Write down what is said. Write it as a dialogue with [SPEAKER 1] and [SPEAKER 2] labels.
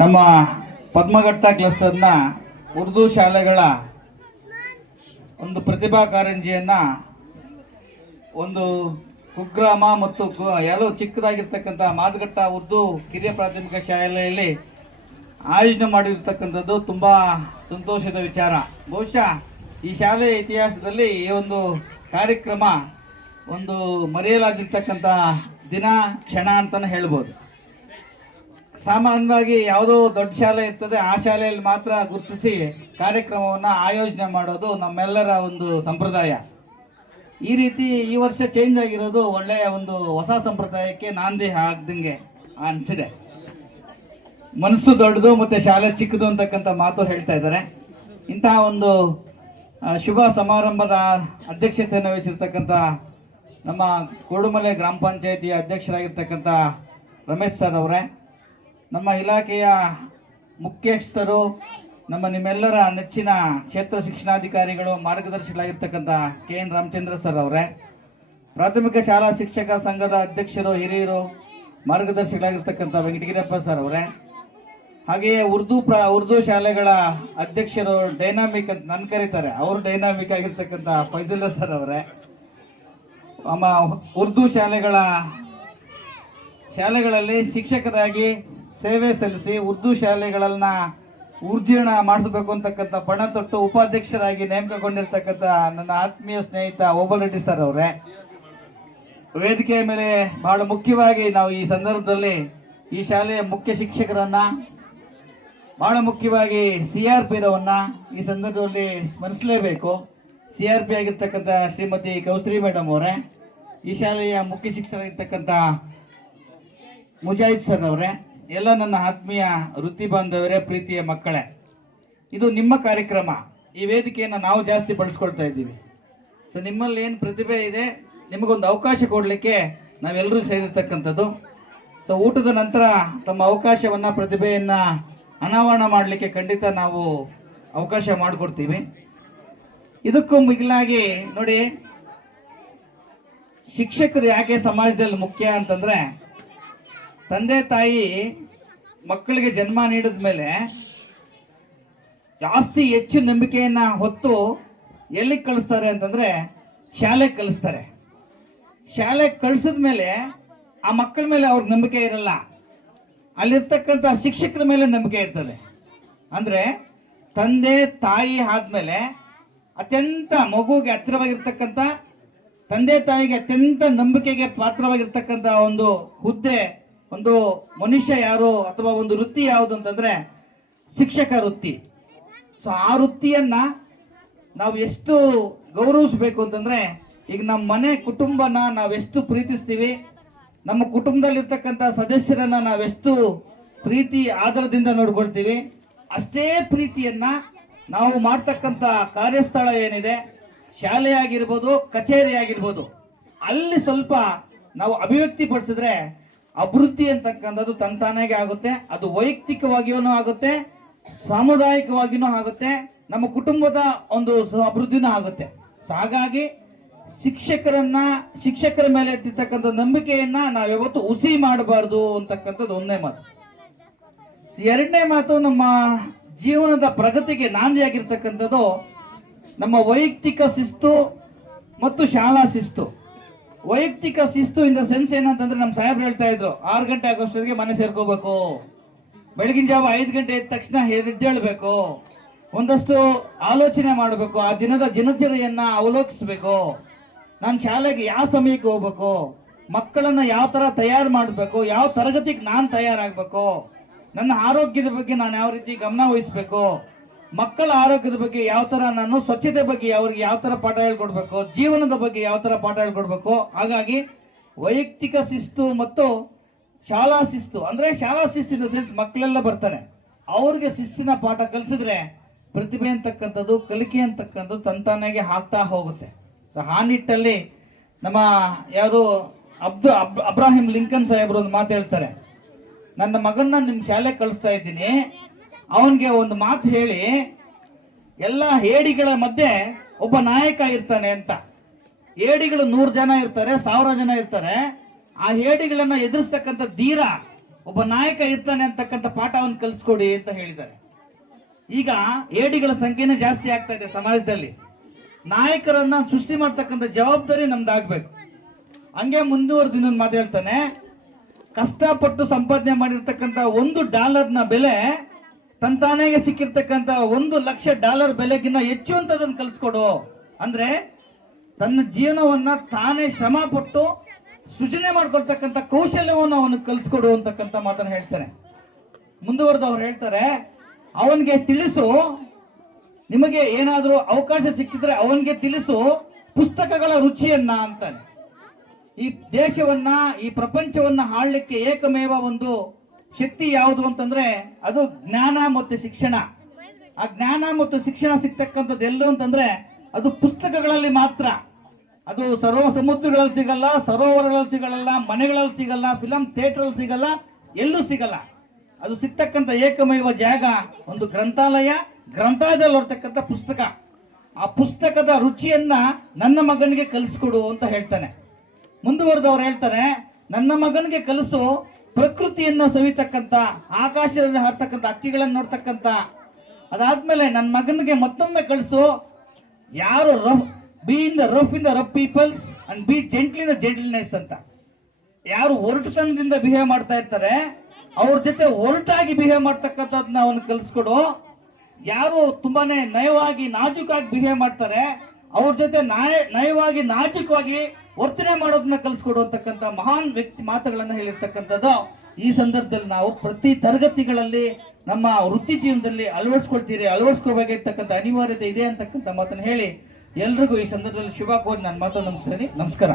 [SPEAKER 1] ನಮ್ಮ ಪದ್ಮಘಟ್ಟ ಕ್ಲಸ್ಟರ್ನ ಉರ್ದು ಶಾಲೆಗಳ ಒಂದು ಪ್ರತಿಭಾ ಕಾರಂಜಿಯನ್ನು ಒಂದು ಕುಗ್ರಾಮ ಮತ್ತು ಎಲ್ಲೋ ಚಿಕ್ಕದಾಗಿರ್ತಕ್ಕಂಥ ಮಾದಘಟ್ಟ ಉರ್ದು ಕಿರಿಯ ಪ್ರಾಥಮಿಕ ಶಾಲೆಯಲ್ಲಿ ಆಯೋಜನೆ ಮಾಡಿರ್ತಕ್ಕಂಥದ್ದು ತುಂಬ ಸಂತೋಷದ ವಿಚಾರ. ಬಹುಶಃ ಈ ಶಾಲೆಯ ಇತಿಹಾಸದಲ್ಲಿ ಈ ಒಂದು ಕಾರ್ಯಕ್ರಮ ಒಂದು ಮರೆಯಲಾಗಿರ್ತಕ್ಕಂಥ ದಿನ ಕ್ಷಣ ಅಂತಲೇ ಹೇಳ್ಬೋದು. ಸಾಮಾನ್ಯವಾಗಿ ಯಾವುದೋ ದೊಡ್ಡ ಶಾಲೆ ಇರ್ತದೆ, ಆ ಶಾಲೆಯಲ್ಲಿ ಮಾತ್ರ ಗುರುತಿಸಿ ಕಾರ್ಯಕ್ರಮವನ್ನು ಆಯೋಜನೆ ಮಾಡೋದು ನಮ್ಮೆಲ್ಲರ ಒಂದು ಸಂಪ್ರದಾಯ. ಈ ರೀತಿ ಈ ವರ್ಷ ಚೇಂಜ್ ಆಗಿರೋದು ಒಳ್ಳೆಯ ಒಂದು ಹೊಸ ಸಂಪ್ರದಾಯಕ್ಕೆ ನಾಂದಿ ಆಗ್ದಂಗೆ ಅನಿಸಿದೆ. ಮನಸ್ಸು ದೊಡ್ಡದು ಮತ್ತು ಶಾಲೆ ಚಿಕ್ಕದು ಅಂತಕ್ಕಂಥ ಮಾತು ಹೇಳ್ತಾ ಇದ್ದಾರೆ. ಇಂತಹ ಒಂದು ಶುಭ ಸಮಾರಂಭದ ಅಧ್ಯಕ್ಷತೆಯನ್ನು ವಹಿಸಿರ್ತಕ್ಕಂಥ ನಮ್ಮ ಕೋಡುಮಲೆ ಗ್ರಾಮ ಪಂಚಾಯತಿಯ ಅಧ್ಯಕ್ಷರಾಗಿರ್ತಕ್ಕಂಥ ರಮೇಶ್ ಸರ್ ಅವರೇ ನಮ್ಮ ಇಲಾಖೆಯ ಮುಖ್ಯಸ್ಥರು, ನಮ್ಮ ನಿಮ್ಮೆಲ್ಲರ ನೆಚ್ಚಿನ ಕ್ಷೇತ್ರ ಶಿಕ್ಷಣಾಧಿಕಾರಿಗಳು, ಮಾರ್ಗದರ್ಶಿಗಳಾಗಿರ್ತಕ್ಕಂಥ ಕೆ ಎನ್ ರಾಮಚಂದ್ರ ಸರ್ ಅವರೇ, ಪ್ರಾಥಮಿಕ ಶಾಲಾ ಶಿಕ್ಷಕ ಸಂಘದ ಅಧ್ಯಕ್ಷರು, ಹಿರಿಯರು, ಮಾರ್ಗದರ್ಶಿಗಳಾಗಿರ್ತಕ್ಕಂಥ ವೆಂಕಟಗಿರಪ್ಪ ಸರ್ ಅವರೇ, ಹಾಗೆಯೇ ಉರ್ದು ಪ್ರ, ಉರ್ದು ಶಾಲೆಗಳ ಅಧ್ಯಕ್ಷರು ಡೈನಾಮಿಕ್ ಅಂತ ನನ್ ಕರೀತಾರೆ, ಅವರು ಡೈನಾಮಿಕ್ ಆಗಿರ್ತಕ್ಕಂಥ ಫೈಜುಲ್ಲಾ ಸರ್ ಅವರೇ, ನಮ್ಮ ಉರ್ದು ಶಾಲೆಗಳ, ಶಾಲೆಗಳಲ್ಲಿ ಶಿಕ್ಷಕರಾಗಿ ಸೇವೆ ಸಲ್ಲಿಸಿ ಉರ್ದು ಶಾಲೆಗಳನ್ನ ಊರ್ಜೀರ್ಣ ಮಾಡಿಸಬೇಕು ಅಂತಕ್ಕಂಥ ಪಣ ತೊಟ್ಟು ಉಪಾಧ್ಯಕ್ಷರಾಗಿ ನೇಮಕಗೊಂಡಿರ್ತಕ್ಕಂಥ ನನ್ನ ಆತ್ಮೀಯ ಸ್ನೇಹಿತ ಓಬಲ್ ರೆಡ್ಡಿ ಸರ್ ಅವರೇ. ವೇದಿಕೆಯ ಮೇಲೆ ಬಹಳ ಮುಖ್ಯವಾಗಿ ನಾವು ಈ ಸಂದರ್ಭದಲ್ಲಿ ಈ ಶಾಲೆಯ ಮುಖ್ಯ ಶಿಕ್ಷಕರನ್ನ, ಬಹಳ ಮುಖ್ಯವಾಗಿ ಸಿ ಆರ್ ಪಿರವನ್ನ ಈ ಸಂದರ್ಭದಲ್ಲಿ ಸ್ಮರಿಸಲೇಬೇಕು. ಸಿ ಆರ್ ಪಿ ಆಗಿರ್ತಕ್ಕಂಥ ಶ್ರೀಮತಿ ಕೌಸರಿ ಮೇಡಮ್ ಅವರೇ, ಈ ಶಾಲೆಯ ಮುಖ್ಯ ಶಿಕ್ಷಕರಾಗಿರ್ತಕ್ಕಂಥ ಮುಜಾಹಿದ್ ಸರ್ ಅವರೇ. ಎಲ್ಲ ನನ್ನ ಆತ್ಮೀಯ ವೃತ್ತಿ ಬಾಂಧವರೇ, ಪ್ರೀತಿಯ ಮಕ್ಕಳೇ, ಇದು ನಿಮ್ಮ ಕಾರ್ಯಕ್ರಮ. ಈ ವೇದಿಕೆಯನ್ನು ನಾವು ಜಾಸ್ತಿ ಬಳಸ್ಕೊಳ್ತಾ ಇದ್ದೀವಿ. ಸೊ ನಿಮ್ಮಲ್ಲಿ ಏನು ಪ್ರತಿಭೆ ಇದೆ, ನಿಮಗೊಂದು ಅವಕಾಶ ಕೊಡಲಿಕ್ಕೆ ನಾವೆಲ್ಲರೂ ಸೇರಿರ್ತಕ್ಕಂಥದ್ದು. ಸೊ ಊಟದ ನಂತರ ತಮ್ಮ ಅವಕಾಶವನ್ನು, ಪ್ರತಿಭೆಯನ್ನು ಅನಾವರಣ ಮಾಡಲಿಕ್ಕೆ ಖಂಡಿತ ನಾವು ಅವಕಾಶ ಮಾಡಿಕೊಡ್ತೀವಿ. ಇದಕ್ಕೂ ಮಿಗಿಲಾಗಿ ನೋಡಿ, ಶಿಕ್ಷಕರು ಯಾಕೆ ಸಮಾಜದಲ್ಲಿ ಮುಖ್ಯ ಅಂತಂದ್ರೆ ತಂದೆ ತಾಯಿ ಮಕ್ಕಳಿಗೆ ಜನ್ಮ ನೀಡಿದ ಮೇಲೆ ಜಾಸ್ತಿ ಹೆಚ್ಚು ನಂಬಿಕೆಯನ್ನ ಹೊತ್ತು ಎಲ್ಲಿಗೆ ಕಳಿಸ್ತಾರೆ ಅಂತಂದ್ರೆ ಶಾಲೆಗೆ ಕಳಿಸ್ತಾರೆ. ಶಾಲೆಗೆ ಕಳಿಸಿದ ಮೇಲೆ ಆ ಮಕ್ಕಳ ಮೇಲೆ ಅವ್ರಿಗೆ ನಂಬಿಕೆ ಇರಲ್ಲ. ಅಲ್ಲಿರ್ತಕ್ಕಂಥ ಶಿಕ್ಷಕರ ಮೇಲೆ ನಂಬಿಕೆ ಇರ್ತದೆ. ಅಂದ್ರೆ ತಂದೆ ತಾಯಿ ಆದ್ಮೇಲೆ ಅತ್ಯಂತ ಮಗುವಿಗೆ ಹತ್ತಿರವಾಗಿರ್ತಕ್ಕಂಥ, ತಂದೆ ತಾಯಿಗೆ ಅತ್ಯಂತ ನಂಬಿಕೆಗೆ ಪಾತ್ರವಾಗಿರ್ತಕ್ಕಂಥ ಒಂದು ಹುದ್ದೆ ಒಂದು ಮನುಷ್ಯ ಯಾರು ಅಥವಾ ಒಂದು ವೃತ್ತಿ ಯಾವುದು ಅಂತಂದ್ರೆ ಶಿಕ್ಷಕ ವೃತ್ತಿ. ಸೊ ಆ ವೃತ್ತಿಯನ್ನ ನಾವು ಎಷ್ಟು ಗೌರವಿಸ್ಬೇಕು ಅಂತಂದ್ರೆ, ಈಗ ನಮ್ಮ ಮನೆ ಕುಟುಂಬನ ನಾವೆಷ್ಟು ಪ್ರೀತಿಸ್ತೀವಿ, ನಮ್ಮ ಕುಟುಂಬದಲ್ಲಿರ್ತಕ್ಕಂಥ ಸದಸ್ಯರನ್ನ ನಾವೆಷ್ಟು ಪ್ರೀತಿ, ಆದರದಿಂದ ನೋಡ್ಕೊಳ್ತೀವಿ, ಅಷ್ಟೇ ಪ್ರೀತಿಯನ್ನ ನಾವು ಮಾಡ್ತಕ್ಕಂಥ ಕಾರ್ಯಸ್ಥಳ ಏನಿದೆ, ಶಾಲೆ ಆಗಿರ್ಬೋದು, ಕಚೇರಿ ಆಗಿರ್ಬೋದು, ಅಲ್ಲಿ ಸ್ವಲ್ಪ ನಾವು ಅಭಿವ್ಯಕ್ತಿ ಪಡಿಸಿದ್ರೆ ಅಭಿವೃದ್ಧಿ ಅಂತಕ್ಕಂಥದ್ದು ತಂತಾನಾಗೆ ಆಗುತ್ತೆ, ಅದು ವೈಯಕ್ತಿಕವಾಗಿಯೂ ಆಗುತ್ತೆ ಸಾಮುದಾಯಿಕವಾಗಿಯೂ ಆಗುತ್ತೆ, ನಮ್ಮ ಕುಟುಂಬದ ಒಂದು ಅಭಿವೃದ್ಧಿನೂ ಆಗುತ್ತೆ. ಹಾಗಾಗಿ ಶಿಕ್ಷಕರನ್ನ, ಶಿಕ್ಷಕರ ಮೇಲೆ ಇಟ್ಟಿರ್ತಕ್ಕಂಥ ನಂಬಿಕೆಯನ್ನ ನಾವ್ಯಾವತ್ತು ಹುಸಿ ಮಾಡಬಾರ್ದು ಅಂತಕ್ಕಂಥದ್ದು ಒಂದನೇ ಮಾತು. ಎರಡನೇ ಮಾತು ನಮ್ಮ ಜೀವನದ ಪ್ರಗತಿಗೆ ನಾಂದಿಯಾಗಿರ್ತಕ್ಕಂಥದ್ದು ನಮ್ಮ ವೈಯಕ್ತಿಕ ಶಿಸ್ತು ಮತ್ತು ಶಾಲಾ ಶಿಸ್ತು. ವೈಯಕ್ತಿಕ ಶಿಸ್ತು ಇನ್ ದ ಸೆನ್ಸ್ ಏನಂತಂದ್ರೆ ನಮ್ಮ ಸಾಹೇಬ್ರು ಹೇಳ್ತಾ ಇದ್ರು, ಆರು ಗಂಟೆ ಆಗೋಷ್ಟೊತ್ತಿಗೆ ಮನೆ ಸೇರ್ಕೋಬೇಕು. ಬೆಳಗಿನ ಜಾವ ಐದು ಗಂಟೆ ಎದ್ದ ತಕ್ಷಣ ಎದ್ದೇಳ್ಬೇಕು ಒಂದಷ್ಟು ಆಲೋಚನೆ ಮಾಡಬೇಕು, ಆ ದಿನದ ದಿನಚರಿಯನ್ನ ಅವಲೋಕಿಸಬೇಕು. ನಾನು ಶಾಲೆಗೆ ಯಾವ ಸಮಯಕ್ಕೆ ಹೋಗ್ಬೇಕು? ಮಕ್ಕಳನ್ನ ಯಾವ ತರ ತಯಾರು ಮಾಡಬೇಕು? ಯಾವ ತರಗತಿಗೆ ನಾನು ತಯಾರಾಗಬೇಕು? ನನ್ನ ಆರೋಗ್ಯದ ಬಗ್ಗೆ ನಾನು ಯಾವ ರೀತಿ ಗಮನ ವಹಿಸ್ಬೇಕು? ಮಕ್ಕಳ ಆರೋಗ್ಯದ ಬಗ್ಗೆ ಯಾವ ತರ ನಾನು ಸ್ವಚ್ಛತೆ ಬಗ್ಗೆ ಅವ್ರಿಗೆ ಯಾವ ತರ ಪಾಠ ಹೇಳ್ಕೊಡ್ಬೇಕು, ಜೀವನದ ಬಗ್ಗೆ ಯಾವ ತರ ಪಾಠ ಹೇಳ್ಕೊಡ್ಬೇಕು, ಹಾಗಾಗಿ ವೈಯಕ್ತಿಕ ಶಿಸ್ತು ಮತ್ತು ಶಾಲಾ ಶಿಸ್ತು, ಅಂದ್ರೆ ಶಾಲಾ ಶಿಸ್ತಿನ ಸೆನ್ಸ್ ಮಕ್ಕಳೆಲ್ಲ ಬರ್ತಾರೆ. ಅವ್ರಿಗೆ ಶಿಸ್ತಿನ ಪಾಠ ಕಲಿಸಿದ್ರೆ ಪ್ರತಿಭೆ ಅಂತಕ್ಕಂಥದ್ದು, ಕಲಿಕೆ ಅಂತಕ್ಕಂಥದ್ದು ತಂತಾನಾಗೆ ಹಾಕ್ತಾ ಹೋಗುತ್ತೆ. ಸೊ ಆ ನಿಟ್ಟಲ್ಲಿ ನಮ್ಮ ಯಾರು ಅಬ್ದು, ಅಬ್, ಅಬ್ರಾಹಿಂ ಲಿಂಕನ್ ಸಾಹೇಬ್ರು ಒಂದು ಮಾತು ಹೇಳ್ತಾರೆ. ನನ್ನ ಮಗನ್ನ ನಿಮ್ ಶಾಲೆಗೆ ಕಳಿಸ್ತಾ ಇದ್ದೀನಿ. ಅವನಿಗೆ ಒಂದು ಮಾತು ಹೇಳಿ, ಎಲ್ಲ ಹೇಡಿಗಳ ಮಧ್ಯೆ ಒಬ್ಬ ನಾಯಕ ಇರ್ತಾನೆ ಅಂತ. ಹೇಡಿಗಳು ನೂರು ಜನ ಇರ್ತಾರೆ, ಸಾವಿರ ಜನ ಇರ್ತಾರೆ. ಆ ಹೇಡಿಗಳನ್ನ ಎದುರಿಸ್ತಕ್ಕಂಥ ಧೀರ ಒಬ್ಬ ನಾಯಕ ಇರ್ತಾನೆ ಅಂತಕ್ಕಂಥ ಪಾಠವನ್ನು ಕಲಿಸ್ಕೊಡಿ ಅಂತ ಹೇಳಿದ್ದಾರೆ. ಈಗ ಏಡಿಗಳ ಸಂಖ್ಯೆನೇ ಜಾಸ್ತಿ ಆಗ್ತಾ ಇದೆ ಸಮಾಜದಲ್ಲಿ. ನಾಯಕರನ್ನ ಸೃಷ್ಟಿ ಮಾಡ್ತಕ್ಕಂಥ ಜವಾಬ್ದಾರಿ ನಮ್ದಾಗ್ಬೇಕು. ಹಂಗೆ ಮುಂದುವರೆದು ಇನ್ನೊಂದು ಮಾತು ಹೇಳ್ತಾನೆ. ಕಷ್ಟಪಟ್ಟು ಸಂಪಾದನೆ ಮಾಡಿರ್ತಕ್ಕಂಥ ಒಂದು ಡಾಲರ್ನ ಬೆಲೆ ತಂತಾನೆಗೆ ಸಿಕ್ಕಿರ್ತಕ್ಕಂಥ ಒಂದು ಲಕ್ಷ ಡಾಲರ್ ಬೆಲೆಗಿನ್ನ ಹೆಚ್ಚು ಅಂತ ಅದನ್ನು ಕಲಿಸ್ಕೊಡು. ಅಂದ್ರೆ ತನ್ನ ಜೀವನವನ್ನ ತಾನೇ ಶ್ರಮ ಪಟ್ಟು ಸೃಜನೆ ಮಾಡ್ಕೊಳ್ತಕ್ಕಂಥ ಕೌಶಲ್ಯವನ್ನು ಅವನು ಕಲಿಸ್ಕೊಡು ಅಂತಕ್ಕಂಥ ಮಾತನ್ನು ಹೇಳ್ತಾನೆ. ಮುಂದುವರೆದು ಅವ್ರು ಹೇಳ್ತಾರೆ, ಅವನಿಗೆ ತಿಳಿಸು, ನಿಮಗೆ ಏನಾದರೂ ಅವಕಾಶ ಸಿಕ್ಕಿದ್ರೆ ಅವನಿಗೆ ತಿಳಿಸು ಪುಸ್ತಕಗಳ ರುಚಿಯನ್ನ ಅಂತಾನೆ. ಈ ದೇಶವನ್ನ, ಈ ಪ್ರಪಂಚವನ್ನ ಆಳ್ಲಿಕ್ಕೆ ಏಕಮೇವ ಒಂದು ಶಕ್ತಿ ಯಾವುದು ಅಂತಂದ್ರೆ ಅದು ಜ್ಞಾನ ಮತ್ತು ಶಿಕ್ಷಣ. ಆ ಜ್ಞಾನ ಮತ್ತು ಶಿಕ್ಷಣ ಸಿಗ್ತಕ್ಕಂಥದ್ದು ಎಲ್ಲೂ ಅಂತಂದ್ರೆ ಅದು ಪುಸ್ತಕಗಳಲ್ಲಿ ಮಾತ್ರ. ಅದು ಸರೋ ಸಮುದ್ರಗಳಲ್ಲಿ ಸಿಗಲ್ಲ, ಸರೋವರಗಳಲ್ಲಿ ಸಿಗಲ್ಲ, ಮನೆಗಳಲ್ಲಿ ಸಿಗಲ್ಲ ಫಿಲಂ ಥಿಯೇಟರ್ ಸಿಗಲ್ಲ, ಎಲ್ಲೂ ಸಿಗಲ್ಲ. ಅದು ಸಿಗ್ತಕ್ಕಂಥ ಏಕಮೇವ ಜಾಗ, ಒಂದು ಗ್ರಂಥಾಲಯ, ಗ್ರಂಥಾಲಯದಲ್ಲಿ ಹೊರತಕ್ಕಂಥ ಪುಸ್ತಕ. ಆ ಪುಸ್ತಕದ ರುಚಿಯನ್ನ ನನ್ನ ಮಗನಿಗೆ ಕಲಿಸ್ಕೊಡು ಅಂತ ಹೇಳ್ತಾನೆ. ಮುಂದುವರೆದವ್ರು ಹೇಳ್ತಾರೆ, ನನ್ನ ಮಗನಿಗೆ ಕಲಿಸು ಪ್ರಕೃತಿಯನ್ನ ಸವಿತಕ್ಕಂತ, ಆಕಾಶದಲ್ಲಿ ಹಾರ್ತಕ್ಕಂಥ ಹಕ್ಕಿಗಳನ್ನ ನೋಡ್ತಕ್ಕಂತ. ಅದಾದ್ಮೇಲೆ ನನ್ನ ಮಗನಿಗೆ ಮತ್ತೊಮ್ಮೆ ಕಳಿಸು. ಯಾರು rough be in the rough in the rough peoples and be gently the gentleness ಅಂತ. ಯಾರು ಒರಟುತನದಿಂದ ಬಿಹೇವ್ ಮಾಡ್ತಾ ಇರ್ತಾರೆ, ಅವ್ರ ಜೊತೆ ಒರಟಾಗಿ ಬಿಹೇವ್ ಮಾಡ್ತಕ್ಕಂಥದ್ದನ್ನ ಅವನು ಕಲಿಸ್ಕೊಡು ಯಾರು ತುಂಬಾನೇ ನಯವಾಗಿ, ನಾಜೂಕಾಗಿ ಬಿಹೇವ್ ಮಾಡ್ತಾರೆ ಅವ್ರ ಜೊತೆ ನಾಯ ನಯವಾಗಿ ನಾಜೂಕವಾಗಿ ವರ್ತನೆ ಮಾಡೋದನ್ನ ಕಲಿಸ್ಕೊಡು ಅಂತಕ್ಕಂಥ ಮಹಾನ್ ವ್ಯಕ್ತಿ ಮಾತುಗಳನ್ನ ಹೇಳಿರ್ತಕ್ಕಂಥದ್ದು ಈ ಸಂದರ್ಭದಲ್ಲಿ ನಾವು ಪ್ರತಿ ತರಗತಿಗಳಲ್ಲಿ ನಮ್ಮ ವೃತ್ತಿ ಜೀವನದಲ್ಲಿ ಅಳವಡಿಸ್ಕೊಳ್ತೀರಿ ಅಳವಡಿಸ್ಕೋಬೇಕಾಗಿರ್ತಕ್ಕಂಥ ಅನಿವಾರ್ಯತೆ ಇದೆ ಅಂತಕ್ಕಂಥ ಮಾತನ್ನು ಹೇಳಿ ಎಲ್ರಿಗೂ ಈ ಸಂದರ್ಭದಲ್ಲಿ ಶುಭ ಕೋರಿ ನಾನು ಮಾತನ್ನು ನಮಸ್ಕಾರ.